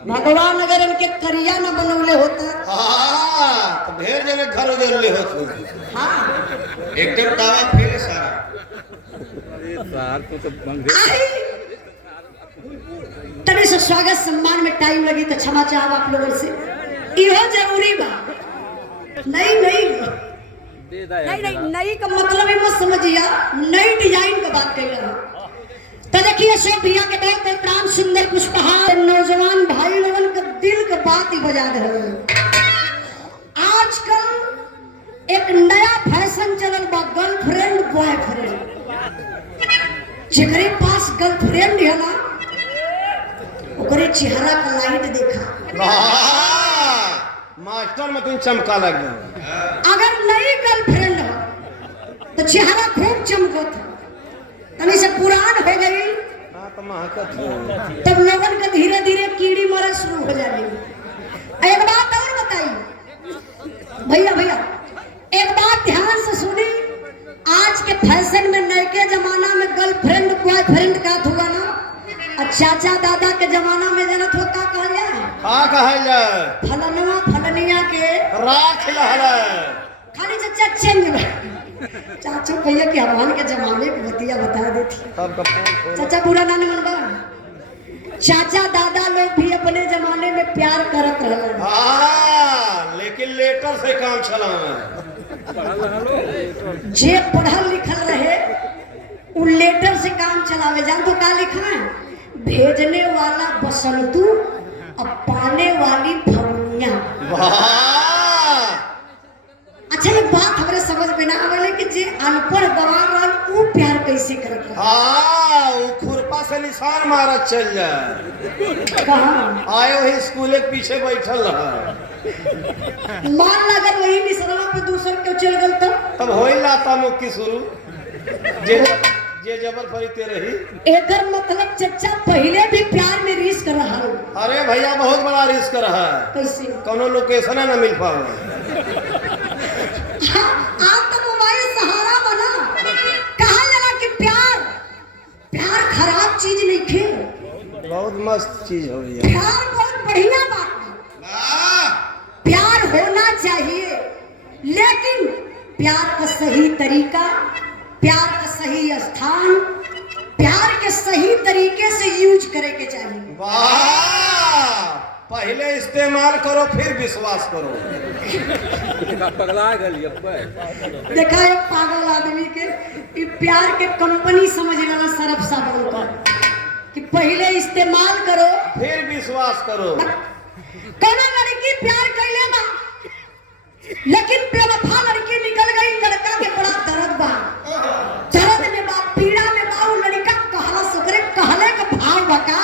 भगवान अगर इनके करिया न बनौले होता तो ढेर जगह घर उजर ले होते। हाँ एकदम तावा फेरे सारा तभी से स्वागत सम्मान में टाइम लगी तो क्षमा चाहब आप लोगों से। इहो जरूरी बा नहीं नहीं नहीं नहीं नई का मतलब ही मत समझिया, नई डिजाइन का बात कर रहा हूँ। तो देखिए सब भैया के बहुत प्राण सुंदर पुष्पहार नौजवान भाई लोगों का दिल का बात ही बजा दे रहे हैं। आजकल एक नया फैशन चलल बा गर्लफ्रेंड बॉयफ्रेंड। जेकरे पास गर्लफ्रेंड है ना ओकरे चेहरा का लाइट देखा मास्टर में तुम चमका लग गया। अगर नई गर्लफ्रेंड हो तो चेहरा खूब चमकत है, तनी से पुरान हो गई तो महकत हो तब लोगन का धीरे धीरे कीड़ी मरद शुरू हो जाएगी। एक बात और बताइए भैया भैया, एक बात ध्यान से सुनी। आज के फैशन में नए के जमाना में गर्लफ्रेंड बॉयफ्रेंड का हुआ ना, और चाचा दादा के जमाना में जनत हो का कहल जाए हाँ कहल जाए फलनवा फलनिया के राख लहरा खाली चचा चेंज चाचू भैया के हमारे के जमाने की बतिया बता देती। चाचा बुरा ना नहीं मनवा, चाचा दादा लोग भी अपने जमाने में प्यार करत रहे। हाँ लेकिन लेटर से काम चला जे पढ़ल लिखल रहे उ लेटर से काम चलावे। जान तो का लिखा है, भेजने वाला बसंतु और पाने वाली फवनिया। अच्छा ये बात हमारे समझ में ना आवे कि जे अनपढ़ गवार रहल उ प्यार कैसे करत। हाँ वो खुरपा से निशान मारत चल जाए। कहाँ आए वही स्कूल के पीछे बैठल रहा। मान लगा वही निशाना पे दूसर के चल गल तब हो ही लाता मुक्की शुरू जे जबर फरीते रही। एकर मतलब चचा पहले भी प्यार में रिस्क रहा। अरे भैया बहुत बड़ा रिस्क रहा है। कैसे कोनो लोकेशन ना मिल पावे। आप तो मोबाइल सहारा बना कहा लगा कि प्यार खराब चीज नहीं खे, बहुत मस्त चीज हो गई। प्यार बहुत बढ़िया बात है। प्यार होना चाहिए लेकिन प्यार का सही तरीका, प्यार का सही स्थान, प्यार के सही तरीके से यूज करे के चाहिए। वाह पहले इस्तेमाल करो फिर विश्वास करो। देखा एक पागल आदमी के प्यार के कंपनी समझ लेना सरफ साबुन का कि पहले इस्तेमाल करो फिर विश्वास करो। कोनो लड़की प्यार कर लेना लेकिन बेवफा लड़की निकल गई, लड़का के बड़ा दर्द बा, दर्द में बा, पीड़ा में बा। वो लड़का कहला सकरे कहले का भाव बका